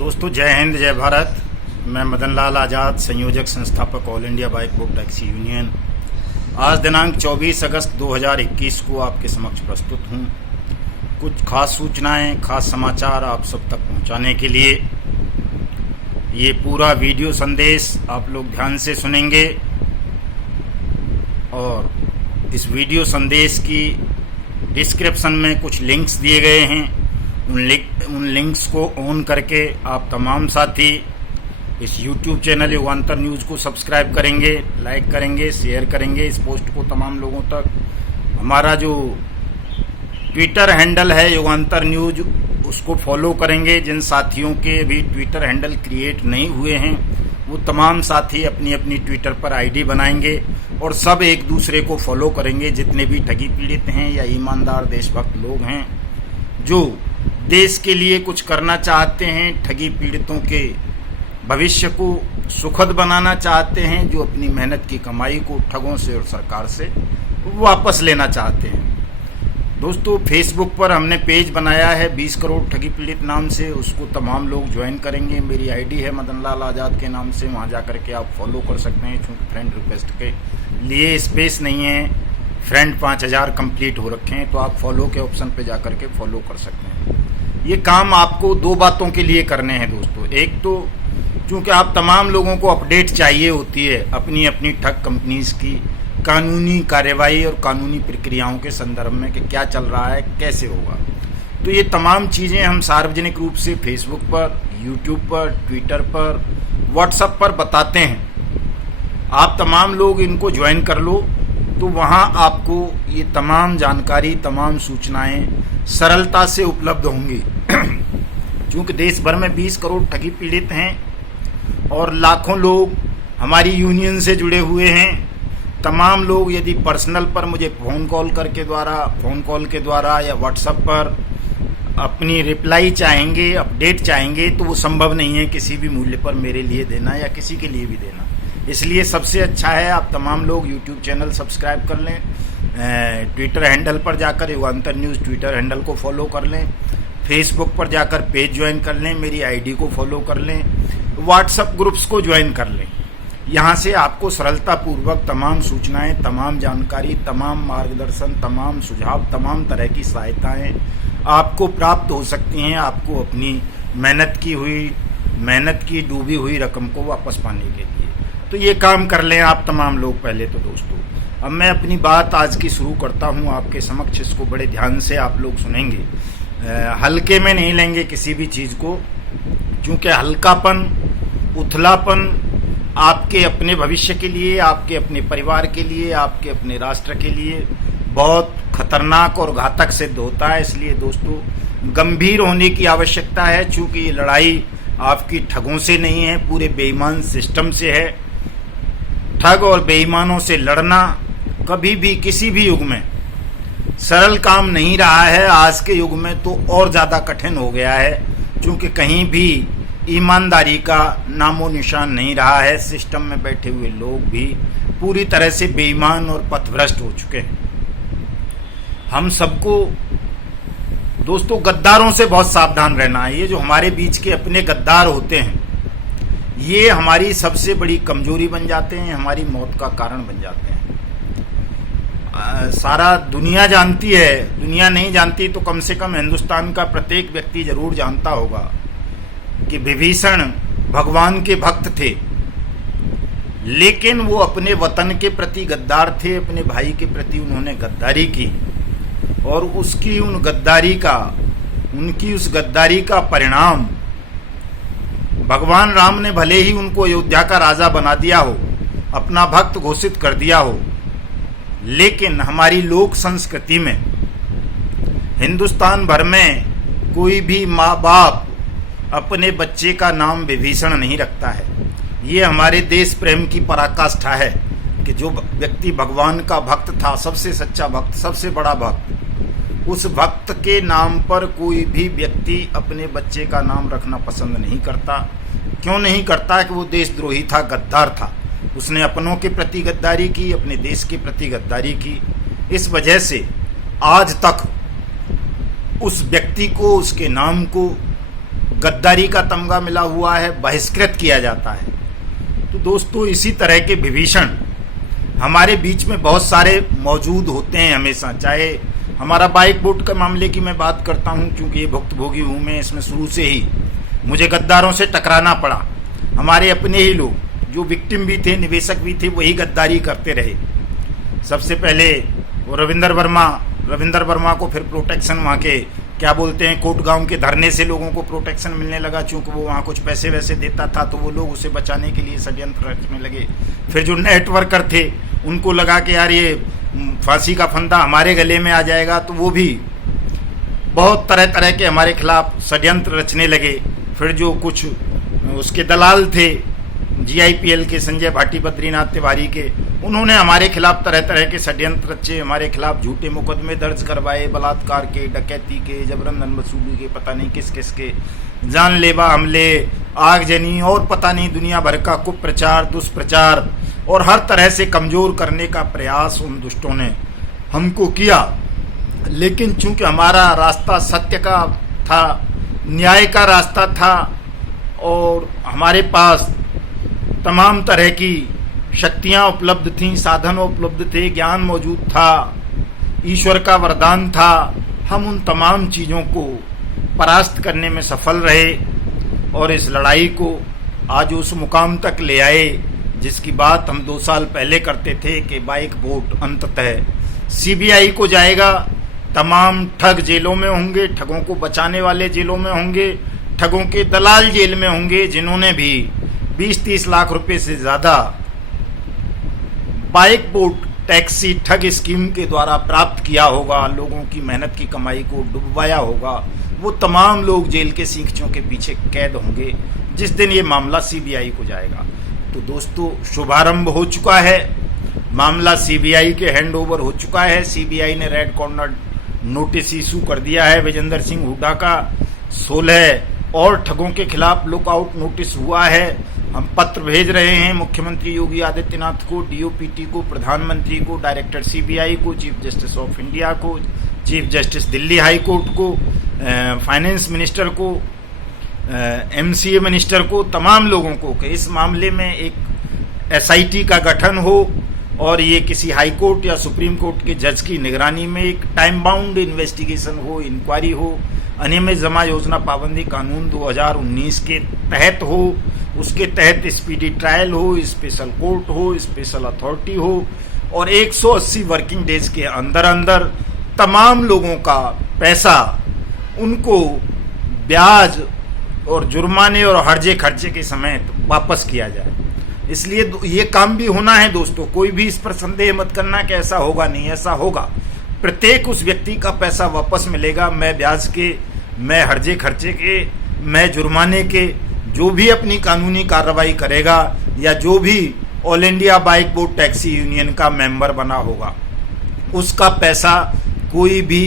दोस्तों, जय हिंद, जय भारत। मैं मदन लाल आज़ाद, संयोजक संस्थापक all India bike book taxi union. आज दिनांक 24 अगस्त 2021 को आपके समक्ष प्रस्तुत हूँ कुछ खास सूचनाएं, खास समाचार आप सब तक पहुँचाने के लिए। ये पूरा वीडियो संदेश आप लोग ध्यान से सुनेंगे और इस वीडियो संदेश की डिस्क्रिप्शन में कुछ लिंक्स दिए गए हैं। उन लिंक्स को ऑन करके आप तमाम साथी इस YouTube चैनल युगांतर न्यूज़ को सब्सक्राइब करेंगे, लाइक करेंगे, शेयर करेंगे इस पोस्ट को तमाम लोगों तक। हमारा जो ट्विटर हैंडल है युगांतर न्यूज़, उसको फॉलो करेंगे। जिन साथियों के अभी ट्विटर हैंडल क्रिएट नहीं हुए हैं वो तमाम साथी अपनी अपनी ट्विटर पर आईडी बनाएंगे और सब एक दूसरे को फॉलो करेंगे। जितने भी ठगी पीड़ित हैं या ईमानदार देशभक्त लोग हैं जो देश के लिए कुछ करना चाहते हैं, ठगी पीड़ितों के भविष्य को सुखद बनाना चाहते हैं, जो अपनी मेहनत की कमाई को ठगों से और सरकार से वापस लेना चाहते हैं। दोस्तों, फेसबुक पर हमने पेज बनाया है 20 करोड़ ठगी पीड़ित नाम से, उसको तमाम लोग ज्वाइन करेंगे। मेरी आईडी है मदन लाल आज़ाद के नाम से, वहाँ जा करके आप फॉलो कर सकते हैं। चूँकि फ्रेंड रिक्वेस्ट के लिए स्पेस नहीं है, फ्रेंड 5000 कंप्लीट हो रखे हैं, तो आप फॉलो के ऑप्शन पे जा करके फॉलो कर सकते हैं। ये काम आपको दो बातों के लिए करने हैं दोस्तों। एक तो क्योंकि आप तमाम लोगों को अपडेट चाहिए होती है अपनी अपनी ठग कंपनीज की कानूनी कार्रवाई और कानूनी प्रक्रियाओं के संदर्भ में कि क्या चल रहा है, कैसे होगा। तो ये तमाम चीज़ें हम सार्वजनिक रूप से फेसबुक पर, यूट्यूब पर, ट्विटर पर, व्हाट्सएप पर बताते हैं। आप तमाम लोग इनको ज्वाइन कर लो तो वहाँ आपको ये तमाम जानकारी, तमाम सूचनाएं सरलता से उपलब्ध होंगी। क्योंकि देश भर में 20 करोड़ ठगी पीड़ित हैं और लाखों लोग हमारी यूनियन से जुड़े हुए हैं। तमाम लोग यदि पर्सनल पर मुझे फ़ोन कॉल के द्वारा या व्हाट्सएप पर अपनी रिप्लाई चाहेंगे, अपडेट चाहेंगे, तो वो संभव नहीं है किसी भी मूल्य पर मेरे लिए देना या किसी के लिए भी देना। इसलिए सबसे अच्छा है आप तमाम लोग YouTube चैनल सब्सक्राइब कर लें, ट्विटर हैंडल पर जाकर युगांतर न्यूज़ ट्विटर हैंडल को फॉलो कर लें, फेसबुक पर जाकर पेज ज्वाइन कर लें, मेरी आईडी को फॉलो कर लें, व्हाट्सएप ग्रुप्स को ज्वाइन कर लें। यहाँ से आपको सरलतापूर्वक तमाम सूचनाएं, तमाम जानकारी, तमाम मार्गदर्शन, तमाम सुझाव, तमाम तरह की सहायताएं आपको प्राप्त हो सकती हैं, आपको अपनी मेहनत की डूबी हुई रकम को वापस पाने के लिए। तो ये काम कर लें आप तमाम लोग पहले तो दोस्तों। अब मैं अपनी बात आज की शुरू करता हूँ आपके समक्ष। इसको बड़े ध्यान से आप लोग सुनेंगे, हल्के में नहीं लेंगे किसी भी चीज़ को, क्योंकि हल्कापन, उथलापन आपके अपने भविष्य के लिए, आपके अपने परिवार के लिए, आपके अपने राष्ट्र के लिए बहुत खतरनाक और घातक सिद्ध होता है। इसलिए दोस्तों गंभीर होने की आवश्यकता है। चूँकि ये लड़ाई आपकी ठगों से नहीं है, पूरे बेईमान सिस्टम से है। ठग और बेईमानों से लड़ना कभी भी किसी भी युग में सरल काम नहीं रहा है। आज के युग में तो और ज़्यादा कठिन हो गया है, क्योंकि कहीं भी ईमानदारी का नामो निशान नहीं रहा है। सिस्टम में बैठे हुए लोग भी पूरी तरह से बेईमान और पथभ्रष्ट हो चुके हैं। हम सबको दोस्तों गद्दारों से बहुत सावधान रहना है। ये जो हमारे बीच के अपने गद्दार होते हैं, ये हमारी सबसे बड़ी कमजोरी बन जाते हैं, हमारी मौत का कारण बन जाते हैं। सारा दुनिया जानती है, दुनिया नहीं जानती तो कम से कम हिंदुस्तान का प्रत्येक व्यक्ति जरूर जानता होगा कि विभीषण भगवान के भक्त थे, लेकिन वो अपने वतन के प्रति गद्दार थे। अपने भाई के प्रति उन्होंने गद्दारी की और उनकी उस गद्दारी का परिणाम भगवान राम ने भले ही उनको अयोध्या का राजा बना दिया हो, अपना भक्त घोषित कर दिया हो, लेकिन हमारी लोक संस्कृति में हिंदुस्तान भर में कोई भी माँ बाप अपने बच्चे का नाम विभीषण नहीं रखता है। ये हमारे देश प्रेम की पराकाष्ठा है कि जो व्यक्ति भगवान का भक्त था, सबसे सच्चा भक्त, सबसे बड़ा भक्त, उस भक्त के नाम पर कोई भी व्यक्ति अपने बच्चे का नाम रखना पसंद नहीं करता। क्यों नहीं करता? कि वो देशद्रोही था, गद्दार था, उसने अपनों के प्रति गद्दारी की, अपने देश के प्रति गद्दारी की। इस वजह से आज तक उस व्यक्ति को, उसके नाम को गद्दारी का तमगा मिला हुआ है, बहिष्कृत किया जाता है। तो दोस्तों इसी तरह के विभीषण हमारे बीच में बहुत सारे मौजूद होते हैं हमेशा। चाहे हमारा बाइक बोट के मामले की मैं बात करता हूं, क्योंकि ये भुक्तभोगी हूं मैं, इसमें शुरू से ही मुझे गद्दारों से टकराना पड़ा। हमारे अपने ही लोग जो विक्टिम भी थे, निवेशक भी थे, वही गद्दारी करते रहे। सबसे पहले वो रविंदर वर्मा को फिर प्रोटेक्शन, वहाँ के क्या बोलते हैं, कोटगांव के धरने से लोगों को प्रोटेक्शन मिलने लगा, चूंकि वो वहाँ कुछ पैसे वैसे देता था, तो वो लोग उसे बचाने के लिए षड्यंत्र रचने लगे। फिर जो नेटवर्कर थे उनको लगा कि यार ये फांसी का फंदा हमारे गले में आ जाएगा, तो वो भी बहुत तरह तरह के हमारे खिलाफ षड्यंत्र रचने लगे। फिर जो कुछ उसके दलाल थे GIPL के, संजय भाटी, बद्रीनाथ तिवारी के, उन्होंने हमारे खिलाफ तरह तरह के षड्यंत्र रचे, हमारे खिलाफ झूठे मुकदमे दर्ज करवाए, बलात्कार के, डकैती के, जबरन वसूली के, पता नहीं किस किस के, जानलेवा हमले, आगजनी और पता नहीं दुनिया भर का कुप्रचार, दुष्प्रचार और हर तरह से कमजोर करने का प्रयास उन दुष्टों ने हमको किया। लेकिन चूंकि हमारा रास्ता सत्य का था, न्याय का रास्ता था, और हमारे पास तमाम तरह की शक्तियां उपलब्ध थीं, साधन उपलब्ध थे, ज्ञान मौजूद था, ईश्वर का वरदान था, हम उन तमाम चीज़ों को परास्त करने में सफल रहे और इस लड़ाई को आज उस मुकाम तक ले आए जिसकी बात हम 2 साल पहले करते थे कि बाइक बोट अंततः CBI को जाएगा। तमाम ठग जेलों में होंगे, ठगों को बचाने वाले जेलों में होंगे, ठगों के दलाल जेल में होंगे, जिन्होंने भी 20-30 लाख रुपए से ज़्यादा बाइक बोट टैक्सी ठग स्कीम के द्वारा प्राप्त किया होगा, लोगों की मेहनत की कमाई को डुबवाया होगा, वो तमाम लोग जेल के सींखों के पीछे कैद होंगे जिस दिन ये मामला CBI को जाएगा। तो दोस्तों शुभारंभ हो चुका है, मामला CBI के हैंड ओवर हो चुका है। CBI ने रेड कॉर्नर नोटिस इशू कर दिया है विजेंद्र सिंह हुड्डा का। 16 और ठगों के खिलाफ लुकआउट नोटिस हुआ है। हम पत्र भेज रहे हैं मुख्यमंत्री योगी आदित्यनाथ को, DOPT को, प्रधानमंत्री को, डायरेक्टर CBI को, चीफ जस्टिस ऑफ इंडिया को, chief justice Delhi high court को, फाइनेंस मिनिस्टर को, MCA मिनिस्टर को, तमाम लोगों को कि इस मामले में एक SIT का गठन हो और ये किसी हाई कोर्ट या सुप्रीम कोर्ट के जज की निगरानी में एक टाइम बाउंड इन्वेस्टिगेशन हो, इंक्वायरी हो, अनियमित जमा योजना पाबंदी कानून 2019 के तहत हो, उसके तहत स्पीडी ट्रायल हो, स्पेशल कोर्ट हो, स्पेशल अथॉरिटी हो, और 180 वर्किंग डेज के अंदर अंदर तमाम लोगों का पैसा उनको ब्याज और जुर्माने और हर्जे खर्चे के समेत वापस किया जाए। इसलिए ये काम भी होना है दोस्तों, कोई भी इस पर संदेह मत करना कि ऐसा होगा नहीं, ऐसा होगा। प्रत्येक उस व्यक्ति का पैसा वापस मिलेगा, मैं ब्याज के, मैं हर्जे खर्चे के, मैं जुर्माने के, जो भी अपनी कानूनी कार्रवाई करेगा या जो भी all India bike boat taxi union का मेंबर बना होगा, उसका पैसा कोई भी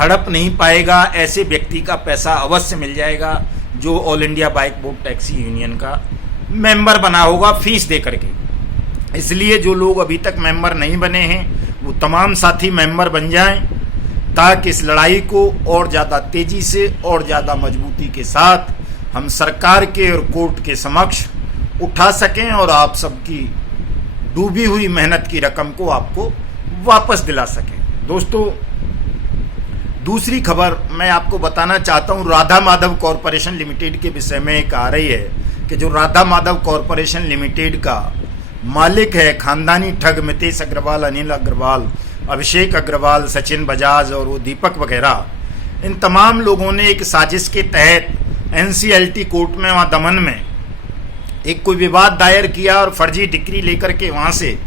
हड़प नहीं पाएगा। ऐसे व्यक्ति का पैसा अवश्य मिल जाएगा जो all India bike boat taxi union का मेंबर बना होगा फीस दे करके। इसलिए जो लोग अभी तक मेंबर नहीं बने हैं वो तमाम साथी मेंबर बन जाएं, ताकि इस लड़ाई को और ज़्यादा तेजी से और ज़्यादा मजबूती के साथ हम सरकार के और कोर्ट के समक्ष उठा सकें और आप सबकी डूबी हुई मेहनत की रकम को आपको वापस दिला सकें। दोस्तों दूसरी खबर मैं आपको बताना चाहता हूं, राधा माधव कॉरपोरेशन लिमिटेड के विषय में एक आ रही है कि जो राधा माधव कॉरपोरेशन लिमिटेड का मालिक है खानदानी ठग मितेश अग्रवाल, अनिल अग्रवाल, अभिषेक अग्रवाल, सचिन बजाज और वो दीपक वगैरह, इन तमाम लोगों ने एक साजिश के तहत NCLT कोर्ट में वहाँ दमन में एक कोई विवाद दायर किया और फर्जी डिक्री लेकर के वहाँ से,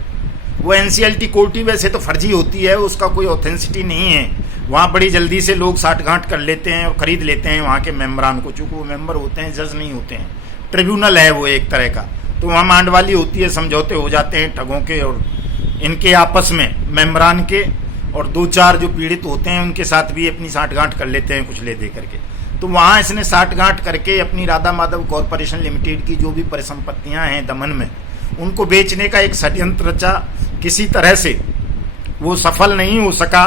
वो NCLT कोर्ट ही वैसे तो फर्जी होती है, उसका कोई ऑथेंसिटी नहीं है, वहाँ बड़ी जल्दी से लोग साठगांठ कर लेते हैं और ख़रीद लेते हैं वहाँ के मेम्बरान को, चूँकि वो मेंबर होते हैं, जज नहीं होते हैं, ट्रिब्यूनल है वो एक तरह का। तो वहाँ मांडवाली होती है, समझौते हो जाते हैं ठगों के और इनके आपस में मेम्बरान के, और 2-4 जो पीड़ित होते हैं उनके साथ भी अपनी साठगांठ कर लेते हैं कुछ ले दे करके। तो वहाँ इसने साठगांठ करके अपनी राधा माधव कॉरपोरेशन लिमिटेड की जो भी परिसंपत्तियाँ हैं दमन में, उनको बेचने का एक षड्यंत्र रचा। किसी तरह से वो सफल नहीं हो सका,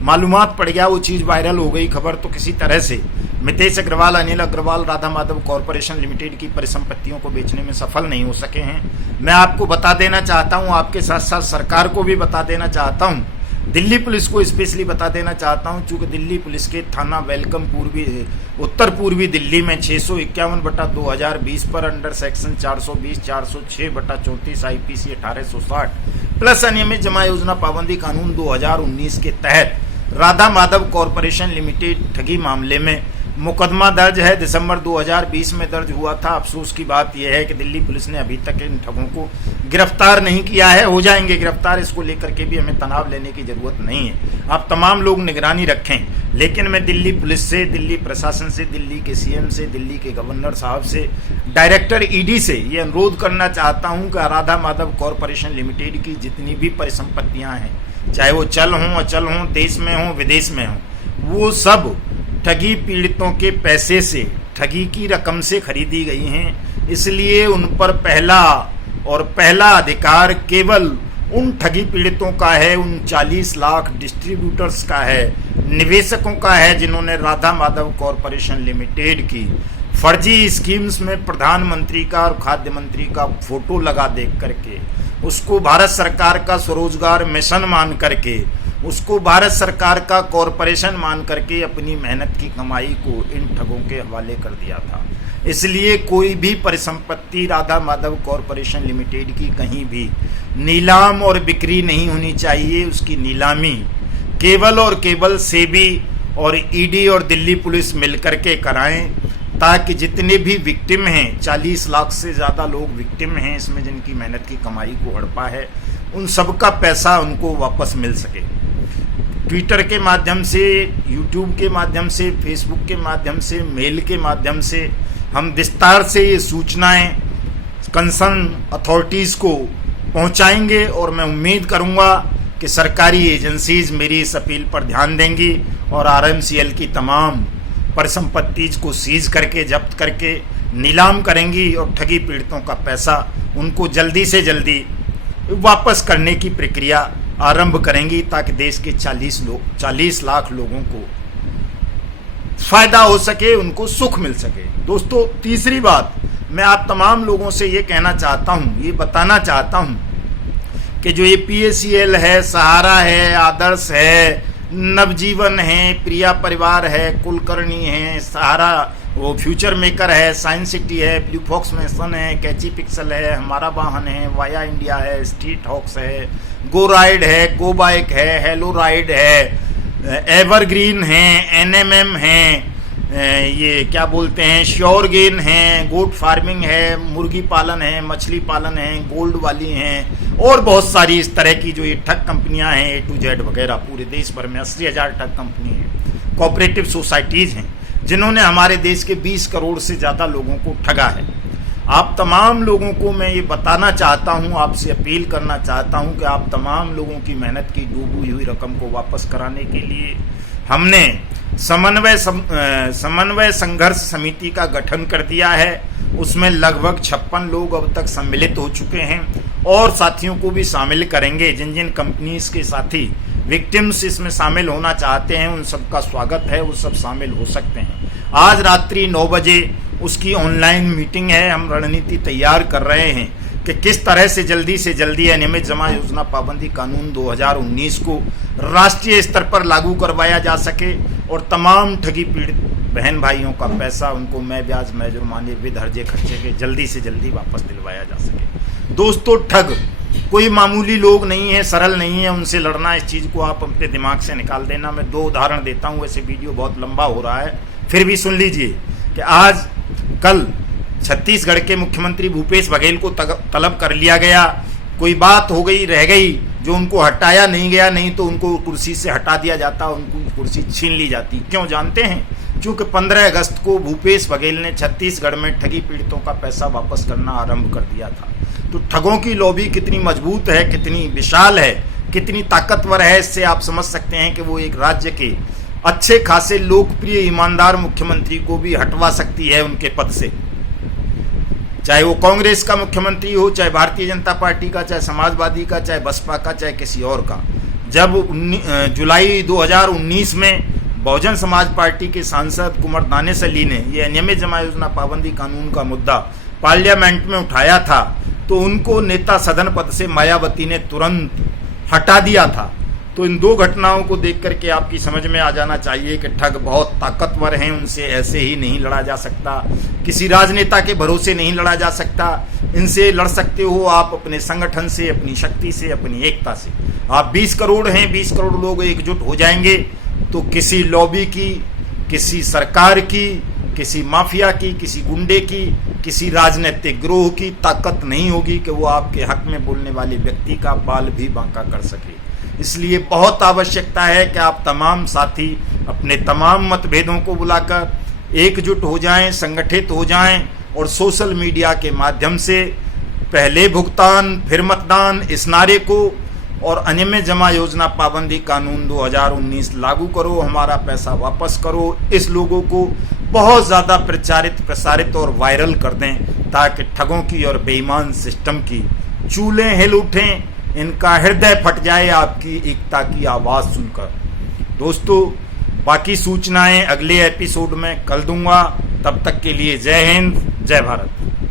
मालूमात पड़ गया, वो चीज़ वायरल हो गई खबर, तो किसी तरह से मितेश अग्रवाल, अनिल अग्रवाल राधा माधव कॉरपोरेशन लिमिटेड की परिसंपत्तियों को बेचने में सफल नहीं हो सके हैं। मैं आपको बता देना चाहता हूं, आपके साथ साथ सरकार को भी बता देना चाहता हूं, दिल्ली पुलिस को स्पेशली बता देना चाहता हूं, चूंकि दिल्ली पुलिस के थाना वेलकम उत्तर पूर्वी दिल्ली में 651/2020 पर अंडर सेक्शन 420, 406/34 IPC 1860 प्लस अनियमित जमा योजना पाबंदी कानून 2019 के तहत राधा माधव कॉरपोरेशन लिमिटेड ठगी मामले में मुकदमा दर्ज है। दिसंबर 2020 में दर्ज हुआ था। अफसोस की बात यह है कि दिल्ली पुलिस ने अभी तक इन ठगों को गिरफ्तार नहीं किया है। हो जाएंगे गिरफ्तार, इसको लेकर के भी हमें तनाव लेने की जरूरत नहीं है। आप तमाम लोग निगरानी रखें, लेकिन मैं दिल्ली पुलिस से, दिल्ली प्रशासन से, दिल्ली के CM से, दिल्ली के गवर्नर साहब से, डायरेक्टर ED से ये अनुरोध करना चाहता हूँ कि राधा माधव कॉरपोरेशन लिमिटेड की जितनी भी परिसंपत्तियाँ हैं, चाहे वो चल हों अचल हों, देश में हों विदेश में हों, वो सब ठगी पीड़ितों के पैसे से, ठगी की रकम से खरीदी गई हैं। इसलिए उन पर पहला अधिकार केवल उन ठगी पीड़ितों का है, उन 40 लाख डिस्ट्रीब्यूटर्स का है, निवेशकों का है, जिन्होंने राधा माधव कॉरपोरेशन लिमिटेड की फर्जी स्कीम्स में प्रधानमंत्री का और खाद्य मंत्री का फोटो लगा देख करके, उसको भारत सरकार का स्वरोजगार मिशन मान करके, उसको भारत सरकार का कॉरपोरेशन मान करके अपनी मेहनत की कमाई को इन ठगों के हवाले कर दिया था। इसलिए कोई भी परिसंपत्ति राधा माधव कॉरपोरेशन लिमिटेड की कहीं भी नीलाम और बिक्री नहीं होनी चाहिए। उसकी नीलामी केवल और केवल सेबी और ED और दिल्ली पुलिस मिलकर के कराएं, ताकि जितने भी विक्टिम हैं, 40 लाख से ज़्यादा लोग विक्टिम हैं इसमें, जिनकी मेहनत की कमाई को हड़पा है, उन सबका पैसा उनको वापस मिल सके। ट्विटर के माध्यम से, यूट्यूब के माध्यम से, फेसबुक के माध्यम से, मेल के माध्यम से हम विस्तार से ये सूचनाएं कंसर्न अथॉरिटीज़ को पहुंचाएंगे और मैं उम्मीद करूंगा कि सरकारी एजेंसीज मेरी इस अपील पर ध्यान देंगी और RMCL की तमाम परिसंपत्तियों को सीज करके, जब्त करके नीलाम करेंगी और ठगी पीड़ितों का पैसा उनको जल्दी से जल्दी वापस करने की प्रक्रिया आरंभ करेंगी, ताकि देश के 40 लाख लोगों को फायदा हो सके, उनको सुख मिल सके। दोस्तों, तीसरी बात मैं आप तमाम लोगों से ये कहना चाहता हूँ, ये बताना चाहता हूँ कि जो ये PACL है, सहारा है, आदर्श है, नवजीवन है, प्रिया परिवार है, कुलकर्णी है, सहारा वो फ्यूचर मेकर है, साइंस सिटी है, ब्लू फॉक्स मिशन है, कैची पिक्सल है, हमारा वाहन है, वाया इंडिया है, स्ट्रीट हॉक्स है, गो राइड है, गो बाइक है, हेलो राइड है, एवरग्रीन है, NMM है, ये क्या बोलते हैं, श्योर गेन है, गोट फार्मिंग है, मुर्गी पालन है, मछली पालन है, गोल्ड वाली हैं और बहुत सारी इस तरह की जो ये ठग कंपनियां हैं, A to Z वगैरह, पूरे देश भर में 80,000 ठग कंपनी है, कोऑपरेटिव सोसाइटीज़ हैं, जिन्होंने हमारे देश के 20 करोड़ से ज़्यादा लोगों को ठगा है। आप तमाम लोगों को मैं ये बताना चाहता हूँ, आपसे अपील करना चाहता हूँ कि आप तमाम लोगों की मेहनत की डूबी हुई रकम को वापस कराने के लिए हमने समन्वय संघर्ष समिति का गठन कर दिया है। उसमें लगभग 56 लोग अब तक सम्मिलित हो चुके हैं और साथियों को भी शामिल करेंगे। जिन जिन कंपनीज के साथी विक्टिम्स इसमें शामिल होना चाहते हैं, उन सबका स्वागत है, वो सब शामिल हो सकते हैं। आज रात्रि 9 बजे उसकी ऑनलाइन मीटिंग है। हम रणनीति तैयार कर रहे हैं कि किस तरह से जल्दी अनियमित जमा योजना पाबंदी कानून 2019 को राष्ट्रीय स्तर पर लागू करवाया जा सके और तमाम ठगी पीड़ित बहन भाइयों का पैसा उनको मैं ब्याज मैं जुर्माने विद हर्जे खर्चे के जल्दी से जल्दी वापस दिलवाया जा सके। दोस्तों, ठग कोई मामूली लोग नहीं है, सरल नहीं है, उनसे लड़ना, इस चीज़ को आप अपने दिमाग से निकाल देना। मैं 2 उदाहरण देता हूँ, वैसे वीडियो बहुत लंबा हो रहा है, फिर भी सुन लीजिए कि आज कल छत्तीसगढ़ के मुख्यमंत्री भूपेश बघेल को तलब कर लिया गया। कोई बात हो गई, रह गई, जो उनको हटाया नहीं गया, नहीं तो उनको कुर्सी से हटा दिया जाता, उनको कुर्सी छीन ली जाती। क्यों जानते हैं? क्योंकि 15 अगस्त को भूपेश बघेल ने छत्तीसगढ़ में ठगी पीड़ितों का पैसा वापस करना आरंभ कर दिया था। तो ठगों की लॉबी कितनी मजबूत है, कितनी विशाल है, कितनी ताकतवर है, इससे आप समझ सकते हैं कि वो एक राज्य के अच्छे खासे लोकप्रिय ईमानदार मुख्यमंत्री को भी हटवा सकती है उनके पद से। चाहे वो कांग्रेस का मुख्यमंत्री हो, चाहे भारतीय जनता पार्टी का, चाहे समाजवादी का, चाहे बसपा का, चाहे किसी और का। जब जुलाई 2019 में बहुजन समाज पार्टी के सांसद कुंवर दानिश अली ने ये अनियमित जमा योजना पाबंदी कानून का मुद्दा पार्लियामेंट में उठाया था तो उनको नेता सदन पद से मायावती ने तुरंत हटा दिया था। तो इन दो घटनाओं को देख करके आपकी समझ में आ जाना चाहिए कि ठग बहुत ताकतवर हैं, उनसे ऐसे ही नहीं लड़ा जा सकता, किसी राजनेता के भरोसे नहीं लड़ा जा सकता। इनसे लड़ सकते हो आप अपने संगठन से, अपनी शक्ति से, अपनी एकता से। आप 20 करोड़ हैं, 20 करोड़ लोग एकजुट हो जाएंगे तो किसी लॉबी की, किसी सरकार की, किसी माफिया की, किसी गुंडे की, किसी राजनीतिक गिरोह की ताकत नहीं होगी कि वो आपके हक में बोलने वाले व्यक्ति का बाल भी बांका कर सके। इसलिए बहुत आवश्यकता है कि आप तमाम साथी अपने तमाम मतभेदों को बुलाकर एकजुट हो जाएं, संगठित हो जाएं और सोशल मीडिया के माध्यम से पहले भुगतान फिर मतदान इस नारे को और अनियमित जमा योजना पाबंदी कानून 2019 लागू करो, हमारा पैसा वापस करो, इस लोगों को बहुत ज़्यादा प्रसारित और वायरल कर दें ताकि ठगों की और बेईमान सिस्टम की चूल्हे हिल उठें, इनका हृदय फट जाए आपकी एकता की आवाज़ सुनकर। दोस्तों, बाकी सूचनाएं अगले एपिसोड में कल दूंगा। तब तक के लिए जय हिंद, जय भारत।